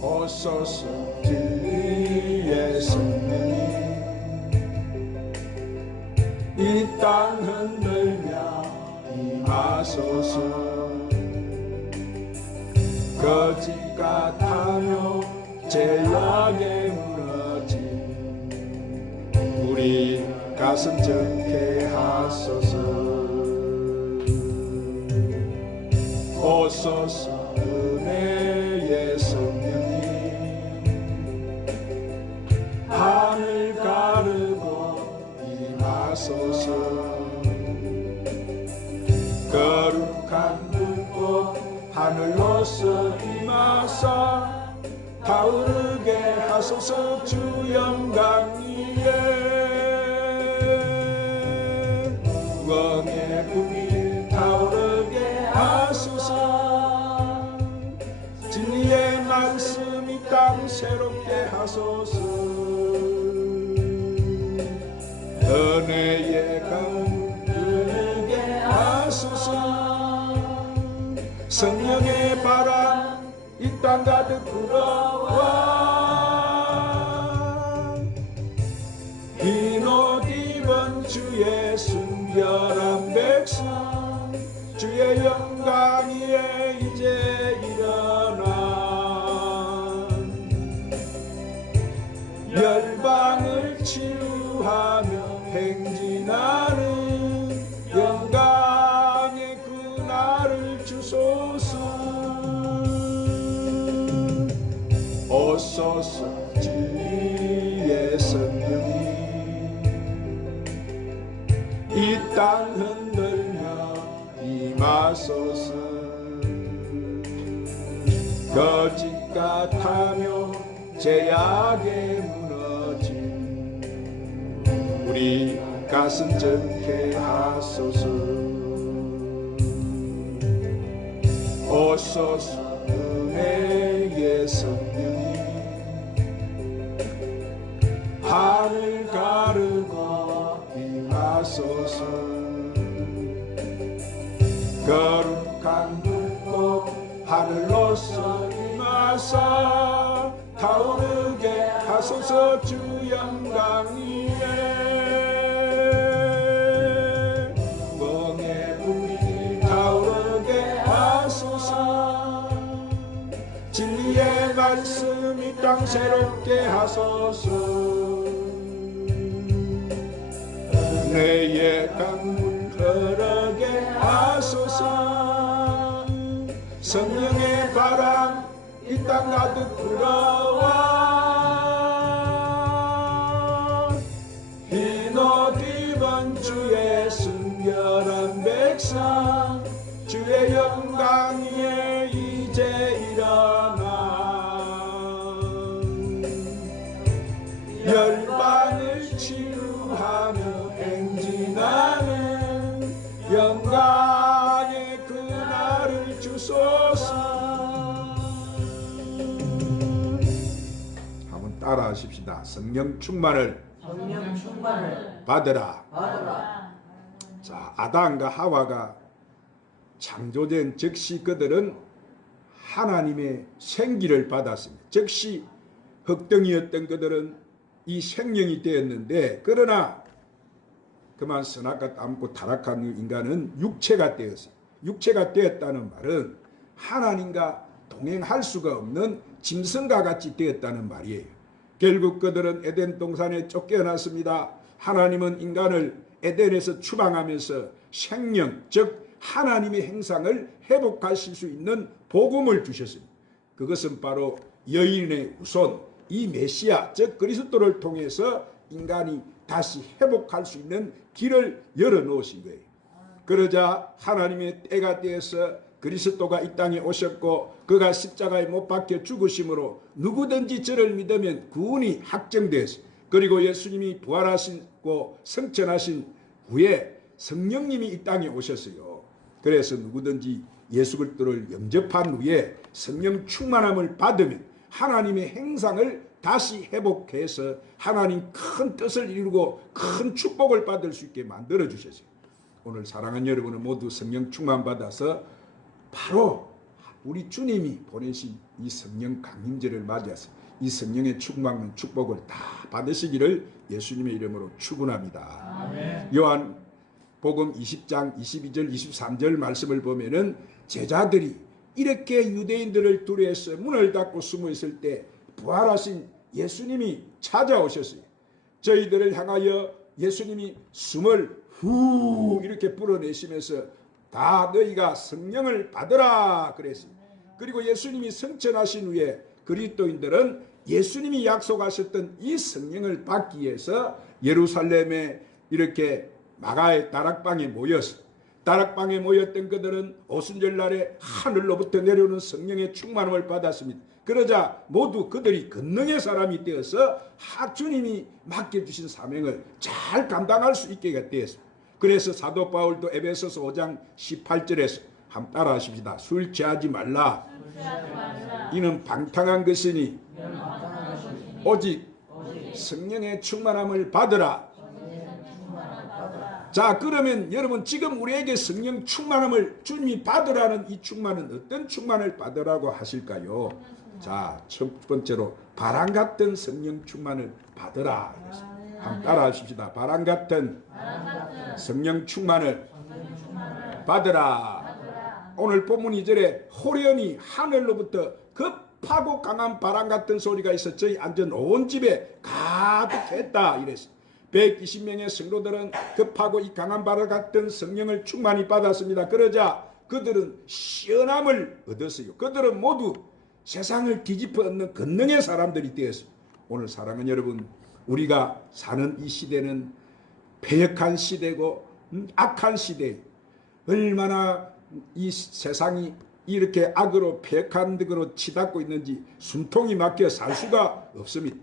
오소서 진리의 성령이 이 땅 흔들며 임하소서. 거짓 같으며 죄악에 무너진 우리 가슴 적게 하소서. 오소서 은혜의 성령이 하늘 가르고 임하소서. 거룩한 불꽃 하늘로서 임하사 타오르게 하소서. 주 영광 위에 영의 불이 타오르게 하소서. 진리의 말씀 이 땅 새롭게 하소서. 은혜의 강 흐르게 하소서. 성령의 바람 이 땅 가득 불어와 흰옷 입은 주의 순결한 백성 주의 영광 위에 이제 일어나 열방을 치유하며 행진하는 영광의 그날을 주소서. 오소서 진리의 성령이 이 땅 흔들며 임하소서. 거짓 같으며 죄악에 무너진 우리 가슴 적게 하소서. 오소서 은혜의 성령이 하늘 가르고 임하소서. 거룩한 불꽃 하늘로서 임하사 타오르게 하소서. 주 영광 위에 멍에 불이 타오르게 하소서. 진리의 말씀 이 땅 새롭게 하소서. 은혜의 강물 흐르게 하소서. 성령의 바람 이 땅 가득 불어와 흰옷 입은 주의 순결한 백성 주의 영광 위에 이제 일어나 열방을 치유하며 행진하는 영광의 그날을 주소서. 한번 따라 하십시다. 성령 충만을 받으라. 자, 아담과 하와가 창조된 즉시 그들은 하나님의 생기를 받았습니다. 즉시 흙덩이였던 그들은 이 생명이 되었는데, 그러나 그만 선악과 닮고 타락한 인간은 육체가 되었어요. 육체가 되었다는 말은 하나님과 동행할 수가 없는 짐승과 같이 되었다는 말이에요. 결국 그들은 에덴 동산에 쫓겨났습니다. 하나님은 인간을 에덴에서 추방하면서 생명, 즉 하나님의 행상을 회복하실 수 있는 복음을 주셨습니다. 그것은 바로 여인의 후손, 이 메시아, 즉 그리스도를 통해서 인간이 다시 회복할 수 있는 길을 열어놓으신 거예요. 그러자 하나님의 때가 되어서 그리스도가 이 땅에 오셨고 그가 십자가에 못 박혀 죽으심으로 누구든지 저를 믿으면 구원이 확정되었어요. 그리고 예수님이 부활하시고 승천하신 후에 성령님이 이 땅에 오셨어요. 그래서 누구든지 예수 그리스도를 영접한 후에 성령 충만함을 받으면 하나님의 행상을 다시 회복해서 하나님 큰 뜻을 이루고 큰 축복을 받을 수 있게 만들어 주셨어요. 오늘 사랑하는 여러분은 모두 성령 충만 받아서 바로 우리 주님이 보내신 이 성령 강림절을 맞이해서 이 성령의 충만한 축복을 다 받으시기를 예수님의 이름으로 축원합니다. 아멘. 요한복음 20장 22절 23절 말씀을 보면은 제자들이 이렇게 유대인들을 두려워해서 문을 닫고 숨어 있을 때 부활하신 예수님이 찾아오셨어요. 저희들을 향하여 예수님이 숨을 후 이렇게 불어내시면서 다 너희가 성령을 받으라 그랬어요. 그리고 예수님이 승천하신 후에 그리스도인들은 예수님이 약속하셨던 이 성령을 받기 위해서 예루살렘에 이렇게 마가의 다락방에 모였어요. 다락방에 모였던 그들은 오순절날에 하늘로부터 내려오는 성령의 충만함을 받았습니다. 그러자 모두 그들이 권능의 사람이 되어서 주님이 맡겨주신 사명을 잘 감당할 수 있게 되었습니다. 그래서 사도 바울도 에베소서 5장 18절에서 한번 따라 하십시다. 술 취하지 말라. 이는 방탕한 것이니 오직 성령의 충만함을 받으라. 자, 그러면 여러분 지금 우리에게 성령 충만함을 주님이 받으라는 이 충만은 어떤 충만을 받으라고 하실까요? 자, 첫 번째로 바람 같은 성령 충만을 받으라. 한번 따라 하십시다. 바람 같은 성령 충만을 받으라. 오늘 본문 2절에 호련히 하늘로부터 급하고 강한 바람 같은 소리가 있어 저희 앉은 온 집에 가득했다 이랬어요. 120명의 성도들은 급하고 이 강한 바람 같은 성령을 충만히 받았습니다. 그러자 그들은 시원함을 얻었어요. 그들은 모두 세상을 뒤집어 엎는 권능의 사람들이 되었어요. 오늘 사랑하는 여러분, 우리가 사는 이 시대는 패역한 시대고 악한 시대, 얼마나 이 세상이 이렇게 악으로 패역한 득으로 치닫고 있는지 숨통이 막혀 살 수가 없습니다.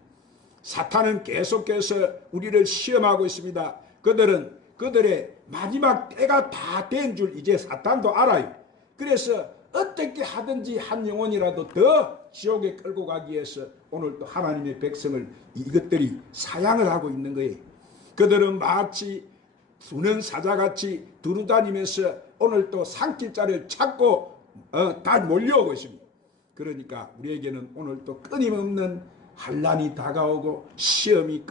사탄은 계속해서 우리를 시험하고 있습니다. 그들은 그들의 마지막 때가 다 된 줄 이제 사탄도 알아요. 그래서 어떻게 하든지 한 영혼이라도 더 지옥에 끌고 가기 위해서 오늘 또 하나님의 백성을 이것들이 사양을 하고 있는 거예요. 그들은 마치 두는 사자같이 두루다니면서 오늘 또 산길자를 찾고 다 몰려오고 있습니다. 그러니까 우리에게는 오늘 또 끊임없는 환난이 다가오고 시험이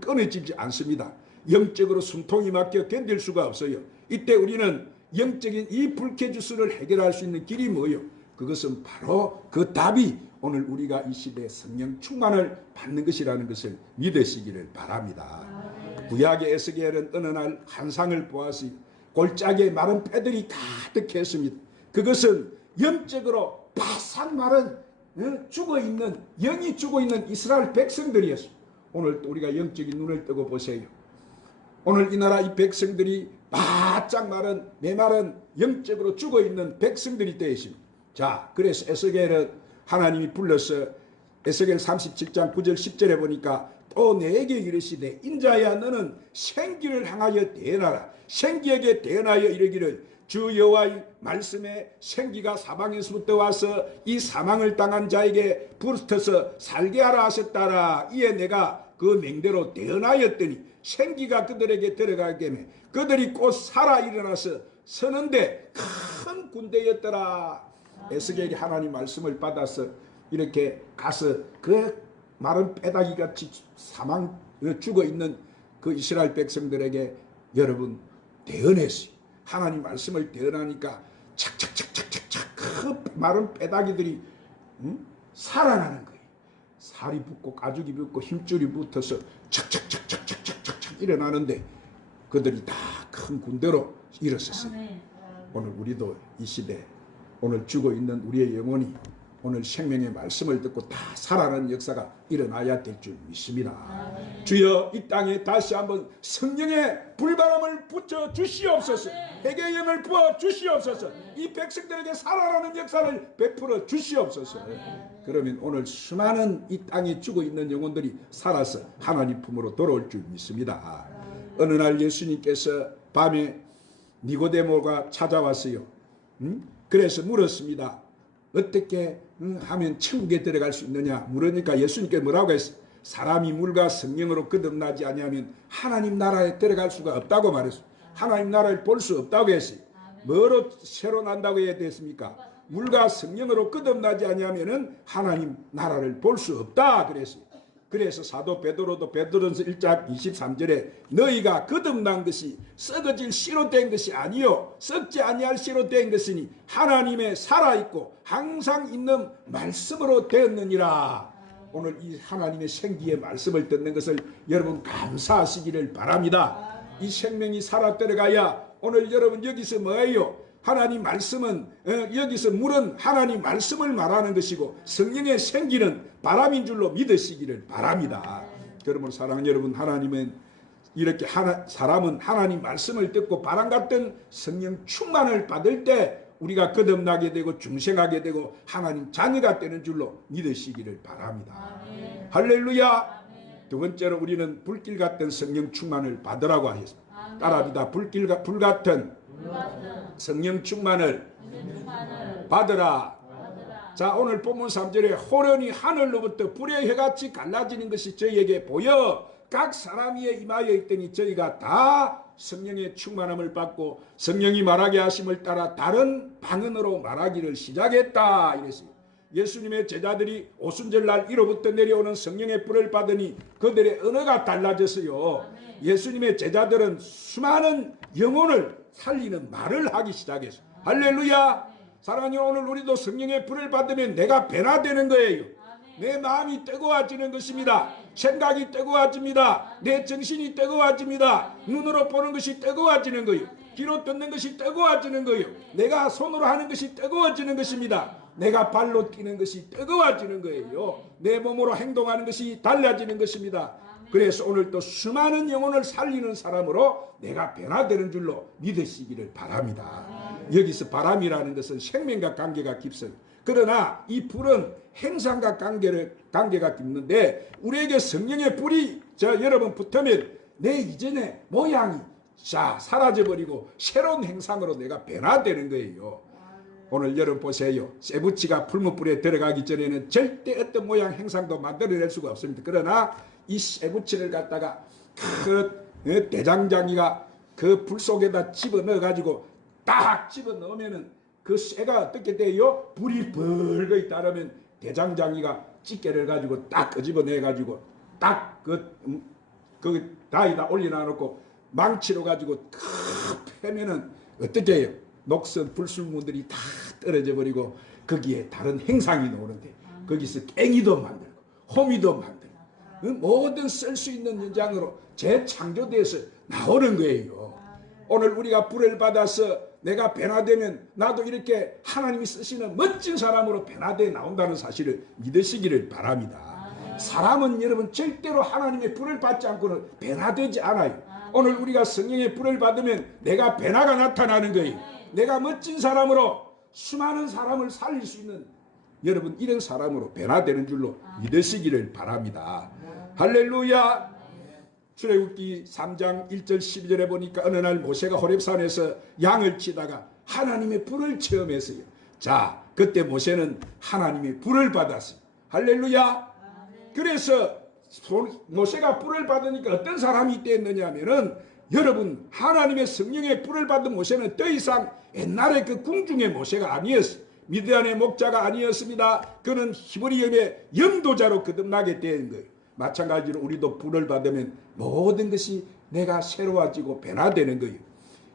끊어지지 않습니다. 영적으로 숨통이 막혀 견딜 수가 없어요. 이때 우리는 영적인 이 불쾌지수를 해결할 수 있는 길이 뭐예요? 그것은 바로 그 답이 오늘 우리가 이 시대에 성령 충만을 받는 것이라는 것을 믿으시기를 바랍니다. 구약의 에스겔은 어느 날 환상을 보았으니 골짜기에 마른 뼈들이 가득했습니다. 그것은 영적으로 바싹 마른 죽어있는 영이 죽어있는 이스라엘 백성들이었습니다. 오늘 또 우리가 영적인 눈을 뜨고 보세요. 오늘 이 나라 이 백성들이 바짝 마른 메마른 영적으로 죽어있는 백성들이 되어 있습니다. 자, 그래서 에스겔은 하나님이 불러서 에스겔 37장 9절 10절에 보니까 또 내게 이르시되 인자야 너는 생기를 향하여 대언하라. 생기에게 대언하여 이르기를 주 여호와의 말씀에 생기가 사방에서부터 와서 이 사망을 당한 자에게 불터서 살게 하라 하셨다라. 이에 내가 그 맹대로 대언하였더니 생기가 그들에게 들어가게 하며 그들이 곧 살아 일어나서 서는데 큰 군대였더라. 에스겔이 하나님 말씀을 받아서 이렇게 가서 그 마른 빼다기같이 사망 죽어있는 그 이스라엘 백성들에게 여러분 대언했어요. 하나님 말씀을 대언하니까 착착착착착착 그 마른 빼다기들이 살아나는 거예요. 살이 붙고 가죽이 붙고 힘줄이 붙어서 착착착착착착착 일어나는데 그들이 다 큰 군대로 일어섰어요. 오늘 우리도 이 시대 오늘 죽어있는 우리의 영혼이 오늘 생명의 말씀을 듣고 다 살아나는 역사가 일어나야 될 줄 믿습니다. 주여 이 땅에 다시 한번 성령의 불바람을 붙여 주시옵소서. 회개의 영을 부어 주시옵소서. 이 백성들에게 살아나는 역사를 베풀어 주시옵소서. 그러면 오늘 수많은 이 땅에 죽어있는 영혼들이 살아서 하나님 품으로 돌아올 줄 믿습니다. 어느 날 예수님께서 밤에 니고데모가 찾아왔어요. 그래서 물었습니다. 어떻게 하면 천국에 들어갈 수 있느냐 물으니까 예수님께 뭐라고 했어요? 사람이 물과 성령으로 거듭나지 아니하면 하나님 나라에 들어갈 수가 없다고 말했어요. 하나님 나라를 볼 수 없다고 했어요. 뭐로 새로 난다고 해야 됐습니까? 물과 성령으로 거듭나지 아니하면은 하나님 나라를 볼 수 없다 그랬어요. 그래서 사도 베드로도 베드로전서 1장 23절에 너희가 거듭난 것이 썩어질 씨로 된 것이 아니요 썩지 아니할 씨로 된 것이니 하나님의 살아있고 항상 있는 말씀으로 되었느니라. 오늘 이 하나님의 생기의 말씀을 듣는 것을 여러분 감사하시기를 바랍니다. 이 생명이 살아 들어가야 오늘 여러분 여기서 뭐예요? 하나님 말씀은 여기서 물은 하나님 말씀을 말하는 것이고 성령의 생기는 바람인 줄로 믿으시기를 바랍니다. 그러므로 사랑하는 여러분, 하나님은 이렇게 사람은 하나님 말씀을 듣고 바람 같은 성령 충만을 받을 때 우리가 거듭나게 되고 중생하게 되고 하나님 자녀가 되는 줄로 믿으시기를 바랍니다. 아멘. 할렐루야. 아멘. 두 번째로 우리는 불길 같은 성령 충만을 받으라고 하셨습니다. 아멘. 따라합니다. 불 같은 성령 충만을 받으라. 자, 오늘 본문 3절에 호련히 하늘로부터 불의 혀같이 갈라지는 것이 저희에게 보여 각 사람 위에 임하여 있더니 저희가 다 성령의 충만함을 받고 성령이 말하게 하심을 따라 다른 방언으로 말하기를 시작했다 이랬어요. 예수님의 제자들이 오순절날 위로부터 내려오는 성령의 불을 받으니 그들의 언어가 달라졌어요. 예수님의 제자들은 수많은 영혼을 살리는 말을 하기 시작했어요. 할렐루야. 사랑하는 오늘 우리도 성령의 불을 받으면 내가 변화되는 거예요. 내 마음이 뜨거워지는 것입니다. 생각이 뜨거워집니다. 내 정신이 뜨거워집니다. 눈으로 보는 것이 뜨거워지는 거예요. 귀로 듣는 것이 뜨거워지는 거예요. 내가 손으로 하는 것이 뜨거워지는 것입니다. 내가 발로 뛰는 것이 뜨거워지는 거예요. 내 몸으로 행동하는 것이 달라지는 것입니다. 그래서 오늘 또 수많은 영혼을 살리는 사람으로 내가 변화되는 줄로 믿으시기를 바랍니다. 여기서 바람이라는 것은 생명과 관계가 깊어요. 그러나 이 불은 행상과 관계가 깊는데 우리에게 성령의 불이 여러분 붙으면 내 이전의 모양이 사라져버리고 새로운 행상으로 내가 변화되는 거예요. 오늘 여러분 보세요. 쇠붙이가 풀무불에 들어가기 전에는 절대 어떤 모양 행상도 만들어낼 수가 없습니다. 그러나 이 쇠붙이를 갖다가 그 대장장이가 그 불 속에다 집어넣어 가지고 딱 집어넣으면은 그 쇠가 어떻게 돼요? 불이 벌거이 따르면 대장장이가 집게를 가지고 딱 끄집어내 가지고 딱 그 다이다 올려놔놓고 망치로 가지고 패면은 어떻게 해요? 녹슨 불순물들이 다 떨어져 버리고 거기에 다른 행상이 나오는데 거기서 깽이도 만들고 호미도 만들고 모든 쓸 수 있는 현장으로 재창조돼서 나오는 거예요. 오늘 우리가 불을 받아서 내가 변화되면 나도 이렇게 하나님이 쓰시는 멋진 사람으로 변화되어 나온다는 사실을 믿으시기를 바랍니다. 사람은 여러분 절대로 하나님의 불을 받지 않고는 변화되지 않아요. 오늘 우리가 성령의 불을 받으면 내가 변화가 나타나는 거예요. 내가 멋진 사람으로 수많은 사람을 살릴 수 있는 여러분 이런 사람으로 변화되는 줄로 믿으시기를 바랍니다. 할렐루야. 출애굽기 3장 1절 12절에 보니까 어느 날 모세가 호렙산에서 양을 치다가 하나님의 불을 체험했어요. 자, 그때 모세는 하나님의 불을 받았어요. 할렐루야. 그래서 모세가 불을 받으니까 어떤 사람이 됐느냐 하면은 여러분 하나님의 성령의 불을 받은 모세는 더 이상 옛날에 그 궁중의 모세가 아니었어요. 미디안의 목자가 아니었습니다. 그는 히브리엄의 영도자로 거듭나게 된 거예요. 마찬가지로 우리도 불을 받으면 모든 것이 내가 새로워지고 변화되는 거예요.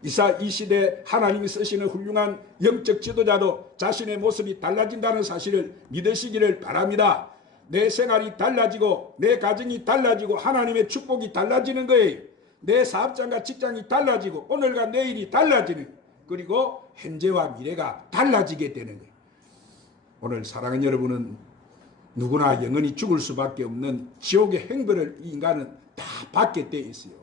이 시대 하나님이 쓰시는 훌륭한 영적 지도자도 자신의 모습이 달라진다는 사실을 믿으시기를 바랍니다. 내 생활이 달라지고 내 가정이 달라지고 하나님의 축복이 달라지는 거예요. 내 사업장과 직장이 달라지고 오늘과 내일이 달라지는 거예요. 그리고 현재와 미래가 달라지게 되는 거예요. 오늘 사랑하는 여러분은 누구나 영원히 죽을 수밖에 없는 지옥의 행벌을 이 인간은 다 받게 돼 있어요.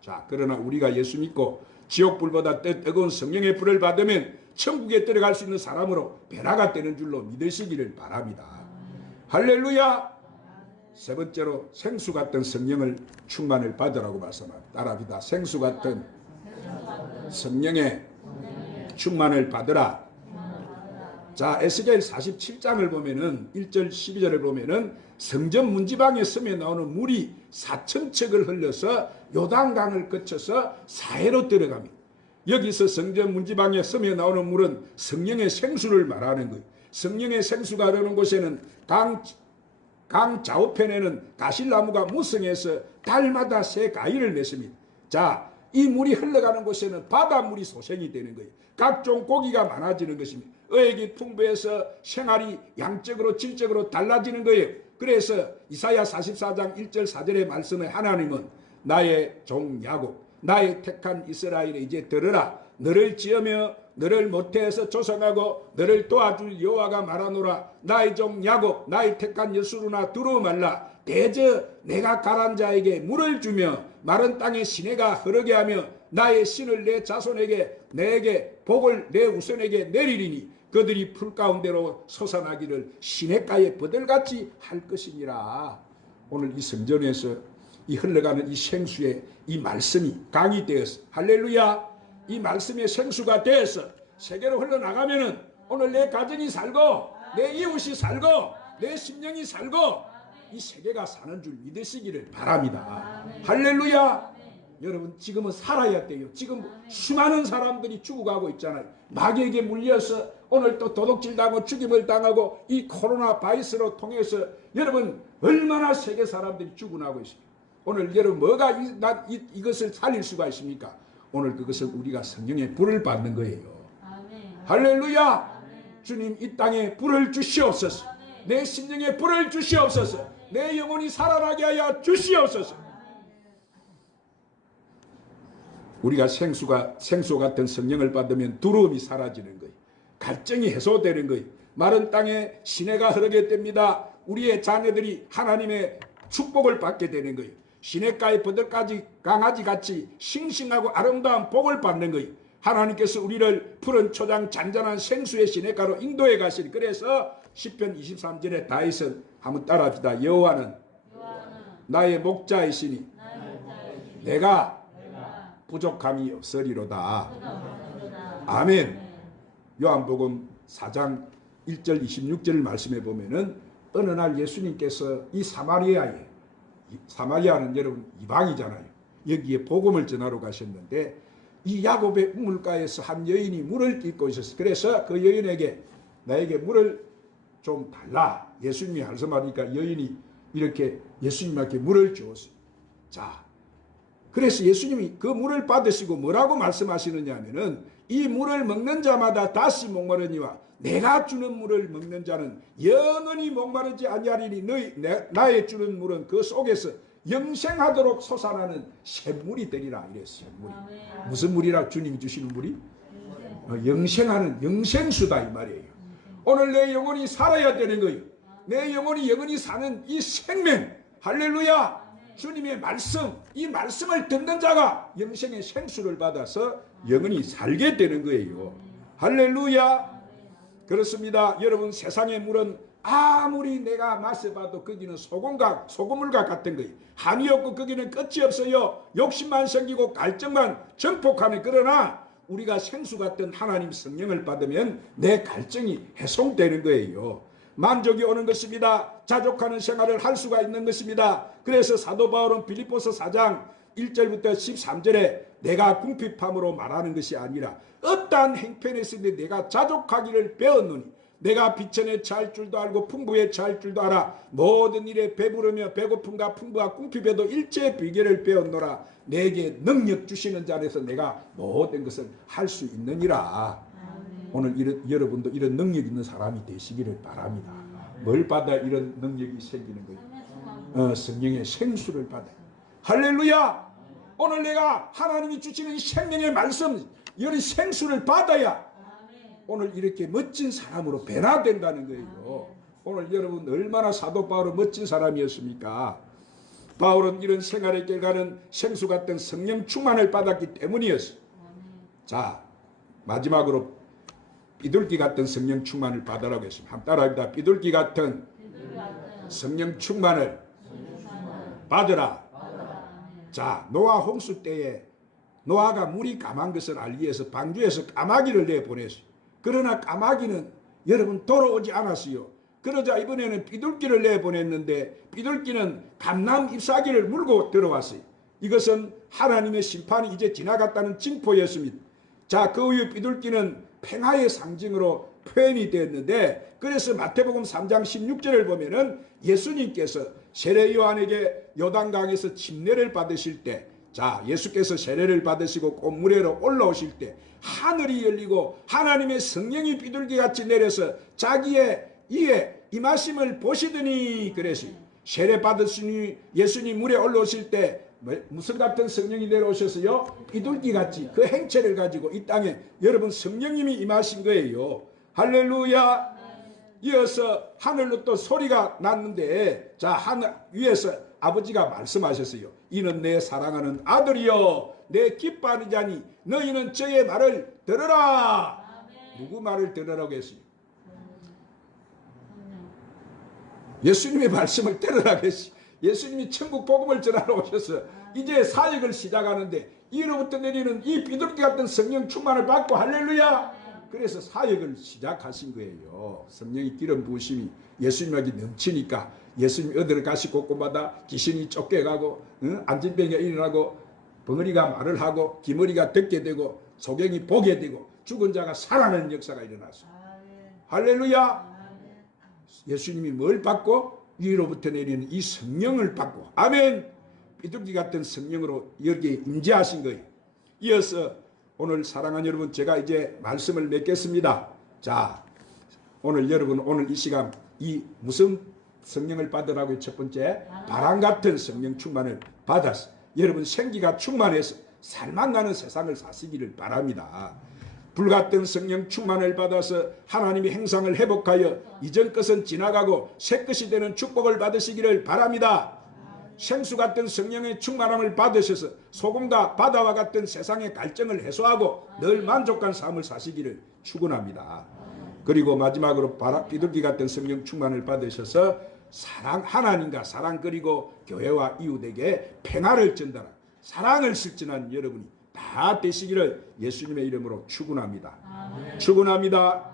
자, 그러나 우리가 예수 믿고 지옥불보다 뜨거운 성령의 불을 받으면 천국에 들어갈 수 있는 사람으로 변화가 되는 줄로 믿으시기를 바랍니다. 할렐루야. 세 번째로 생수 같은 성령을 충만을 받으라고 말씀합니다. 따라합니다. 생수 같은 성령의 충만을 받으라. 자, 에스겔 47장을 보면은 1절 12절을 보면은 성전 문지방에 섬에 나오는 물이 4,000척을 흘려서 요단강을 거쳐서 사해로 들어갑니다. 여기서 성전 문지방에 서며 나오는 물은 성령의 생수를 말하는 거예요. 성령의 생수가 흐르는 곳에는 강 좌우편에는 가실나무가 무성해서 달마다 새 가위를 맺습니다. 자, 이 물이 흘러가는 곳에는 바닷물이 소생이 되는 거예요. 각종 고기가 많아지는 것입니다. 어획이 풍부해서 생활이 양적으로 질적으로 달라지는 거예요. 그래서 이사야 44장 1절 4절의 말씀을 하나님은 나의 종 야곱, 나의 택한 이스라엘에 이제 들으라. 너를 지으며 너를 모태에서 조성하고 너를 도와줄 여호와가 말하노라. 나의 종 야곱, 나의 택한 여수루나 두루 말라. 대저 내가 가란 자에게 물을 주며 마른 땅에 시내가 흐르게 하며 나의 신을 내 자손에게 내게 복을 내 우선에게 내리리니 그들이 풀 가운데로 솟아나기를 시냇가에 버들같이 할 것이니라. 오늘 이 성전에서 이 흘러가는 이 생수의 이 말씀이 강이 되어서 할렐루야, 이 말씀의 생수가 되어서 세계로 흘러나가면은 오늘 내 가정이 살고 내 이웃이 살고 내 심령이 살고 이 세계가 사는 줄 믿으시기를 바랍니다. 할렐루야. 여러분 지금은 살아야 돼요. 지금 수많은 사람들이 죽어가고 있잖아요. 마귀에게 물려서 오늘 또 도둑질당하고 죽임을 당하고 이 코로나 바이러스로 통해서 여러분 얼마나 세계 사람들이 죽어나고 있습니까? 오늘 여러분 뭐가 이것을 살릴 수가 있습니까? 오늘 그것을 우리가 성령의 불을 받는 거예요. 아멘. 할렐루야. 아멘. 주님 이 땅에 불을 주시옵소서. 아멘. 내 심령에 불을 주시옵소서. 아멘. 내 영혼이 살아나게 하여 주시옵소서. 아멘. 우리가 생수 같은 성령을 받으면 두려움이 사라지는 거예요. 갈증이 해소되는 거예요. 마른 땅에 시내가 흐르게 됩니다. 우리의 자녀들이 하나님의 축복을 받게 되는 거예요. 시냇가의 버들까지 강아지같이 싱싱하고 아름다운 복을 받는 거예요. 하나님께서 우리를 푸른 초장 잔잔한 생수의 시냇가로 인도해 가시니 그래서 시편 23절에 다윗은 한번 따라합시다. 여호와는 나의 목자이시니 내가 부족함이 없으리로다. 아멘. 요한복음 4장 1절 26절을 말씀해 보면은 어느 날 예수님께서 이 사마리아는 여러분 이방이잖아요. 여기에 복음을 전하러 가셨는데 이 야곱의 우물가에서 한 여인이 물을 깃고 있었어요. 그래서 그 여인에게 나에게 물을 좀 달라. 예수님이 말씀하니까 여인이 이렇게 예수님께 물을 주었어요. 자, 그래서 예수님이 그 물을 받으시고 뭐라고 말씀하시느냐 하면은 이 물을 먹는 자마다 다시 목마르니와 내가 주는 물을 먹는 자는 영원히 목마르지 아니하리니 나의 주는 물은 그 속에서 영생하도록 솟아나는 샘물이 되리라. 이랬어요. 샘물이. 무슨 물이라? 주님이 주시는 물이? 영생하는 영생수다 이 말이에요. 오늘 내 영혼이 살아야 되는 거예요. 내 영혼이 영원히 사는 이 생명, 할렐루야. 주님의 말씀, 이 말씀을 듣는 자가 영생의 생수를 받아서 영원히 살게 되는 거예요. 할렐루야. 그렇습니다. 여러분 세상의 물은 아무리 내가 마셔봐도 거기는 소금물과 같은 거예요. 한이 없고 거기는 끝이 없어요. 욕심만 생기고 갈증만 증폭하는. 그러나 우리가 생수 같은 하나님 성령을 받으면 내 갈증이 해소되는 거예요. 만족이 오는 것입니다. 자족하는 생활을 할 수가 있는 것입니다. 그래서 사도 바울은 빌립보서 4장 1절부터 13절에 내가 궁핍함으로 말하는 것이 아니라 어떠한 행편에 있으니 내가 자족하기를 배웠노니 내가 비천에 처할 줄도 알고 풍부에 처할 줄도 알아 모든 일에 배부르며 배고픔과 풍부와 궁핍에도 일체의 비결을 배웠노라. 내게 능력 주시는 자에서 내가 모든 것을 할 수 있느니라. 오늘 여러분도 이런 능력 있는 사람이 되시기를 바랍니다. 뭘 받아 이런 능력이 생기는 거예요? 성령의 생수를 받아요. 할렐루야. 오늘 내가 하나님이 주시는 생명의 말씀 이런 생수를 받아야 오늘 이렇게 멋진 사람으로 변화된다는 거예요. 오늘 여러분 얼마나 사도 바울은 멋진 사람이었습니까? 바울은 이런 생활의 결과는 생수 같은 성령 충만을 받았기 때문이었어요. 자, 마지막으로 비둘기 같은 성령 충만을 받으라고 했습니다. 한번 따라합니다. 비둘기 같은 성령 충만을 받으라. 자, 노아 홍수 때에 노아가 물이 감한 것을 알기 위해서 방주에서 까마귀를 내보냈어요. 그러나 까마귀는 여러분 돌아오지 않았어요. 그러자 이번에는 비둘기를 내보냈는데 비둘기는 감람 잎사귀를 물고 들어왔어요. 이것은 하나님의 심판이 이제 지나갔다는 징표였습니다. 자, 그 후에 비둘기는 평화의 상징으로 표현이 되었는데, 그래서 마태복음 3장 16절을 보면은 예수님께서 세례 요한에게 요단강에서 침례를 받으실 때, 자, 예수께서 세례를 받으시고 꽃무례로 올라오실 때 하늘이 열리고 하나님의 성령이 비둘기같이 내려서 자기의 이에 임하심을 보시더니, 그래서 세례 받으시니 예수님 물에 올라오실 때 무슨 같은 성령이 내려오셔서요? 비둘기같이 그 행체를 가지고 이 땅에 여러분 성령님이 임하신 거예요. 할렐루야. 이어서 하늘로 또 소리가 났는데, 자, 하늘 위에서 아버지가 말씀하셨어요. 이는 내 사랑하는 아들이요 내 기뻐하는 자니 너희는 저의 말을 들으라. 누구 말을 들으라고 했어요? 예수님의 말씀을 들으라고 했어요. 예수님이 천국 복음을 전하러 오셔서 이제 사역을 시작하는데 이로부터 내리는 이 비둘기 같은 성령 충만을 받고, 할렐루야. 그래서 사역을 시작하신 거예요. 성령이 기름 부으심이 예수님에게 넘치니까 예수님이 어디를 가시 곳곳마다 귀신이 쫓겨가고, 안진병이 일어나고, 벙어리가 말을 하고, 기머리가 듣게 되고, 소경이 보게 되고, 죽은 자가 살아나는 역사가 일어났어요. 할렐루야. 예수님이 뭘 받고? 위로부터 내리는 이 성령을 받고, 아멘. 비둘기 같은 성령으로 여기에 임재하신 거예요. 이어서 오늘 사랑하는 여러분, 제가 이제 말씀을 맺겠습니다. 자, 오늘 여러분, 오늘 이 시간 이 무슨 성령을 받으라고요? 첫 번째, 바람 같은 성령 충만을 받았어. 여러분 생기가 충만해서 살만 나는 세상을 사시기를 바랍니다. 불같은 성령 충만을 받아서 하나님의 행상을 회복하여 이전 것은 지나가고 새 것이 되는 축복을 받으시기를 바랍니다. 생수 같은 성령의 충만함을 받으셔서 소금과 바다와 같은 세상의 갈증을 해소하고 늘 만족한 삶을 사시기를 축원합니다. 그리고 마지막으로 비둘기 같은 성령 충만을 받으셔서 사랑, 하나님과 사랑, 그리고 교회와 이웃에게 평화를 전달한 사랑을 실천한 여러분이 다 되시기를 예수님의 이름으로 축원합니다. 축원합니다.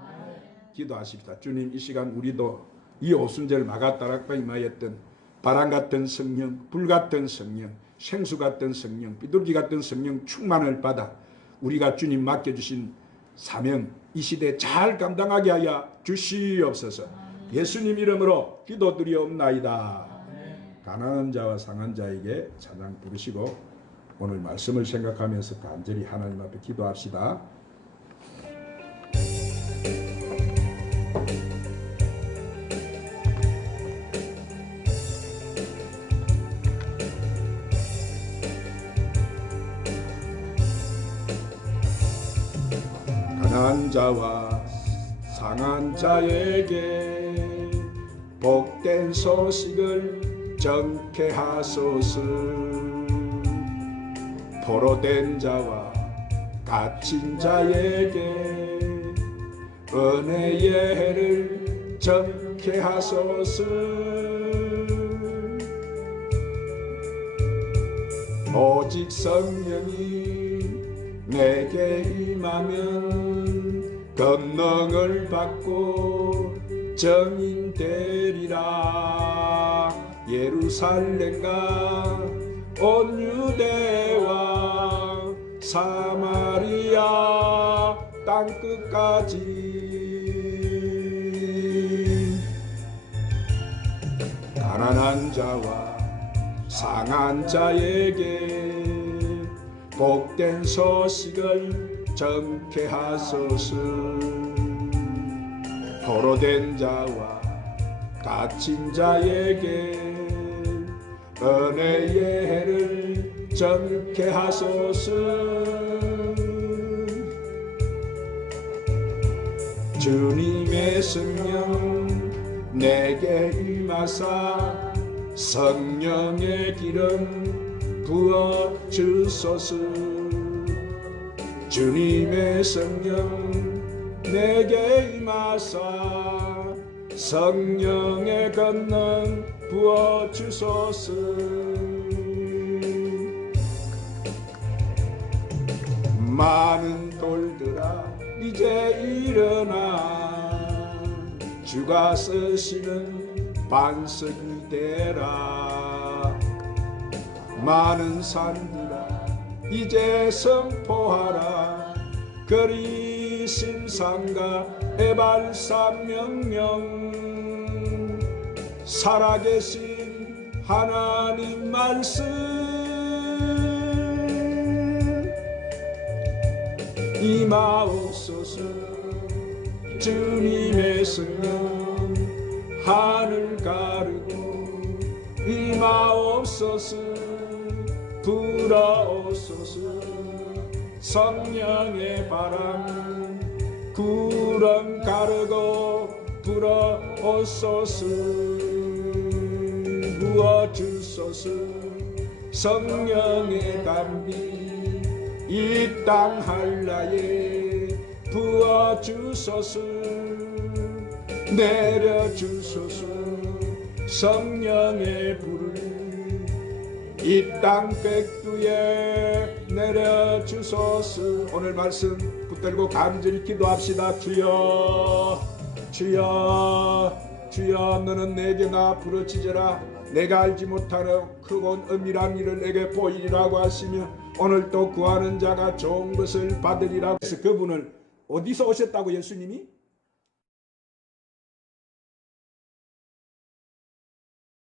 기도하십시다. 주님, 이 시간 우리도 이 오순절 마가다락방에 임하였던 바람 같은 성령, 불 같은 성령, 생수 같은 성령, 비둘기 같은 성령 충만을 받아 우리가 주님 맡겨주신 사명 이 시대에 잘 감당하게 하여 주시옵소서. 예수님 이름으로 기도드리옵나이다. 가난한 자와 상한 자에게 찬양 부르시고 오늘 말씀을 생각하면서 간절히 하나님 앞에 기도합시다. 가난한 자와 상한 자에게 복된 소식을 전케 하소서. 포로된 자와 갇힌 자에게 은혜의 해를 전케 하소서. 오직 성령이 내게 임하면 권능을 받고 정인 되리라. 예루살렘과 온 유대와 사마리아 땅끝까지 가난한 자와 상한 자에게 복된 소식을 전케 하소서. 포로된 자와 갇힌 자에게 은혜의 해를 전케 하소서. 주님의 성령 내게 임하사 성령의 기름 부어 주소서. 주님의 성령 내게 임하사 성령의 권능 부어 주소서. 많은 돌들아 이제 일어나 주가 쓰시는 반석이 되라. 많은 산들아 이제 선포하라 그리심상가 에발삼 명령 살아계신 하나님 말씀 임하옵소서. 주님의 성령 하늘 가르고 임하옵소서. 불어옵소서. 성령의 바람 구름 가르고 불어옵소서. 부어주소서. 성령의 담비 이 땅 한라에 부어주소서. 내려주소서. 성령의 불을 이 땅 백두에 내려주소서. 오늘 말씀 붙들고 간절히 기도합시다. 주여 주여 주여 너는 내게 나 부르짖으라. 내가 알지 못하는 크고 은밀한 일을 내게 보이리라고 하시며 오늘 또 구하는 자가 좋은 것을 받으리라고 해서 그분을 어디서 오셨다고 예수님이?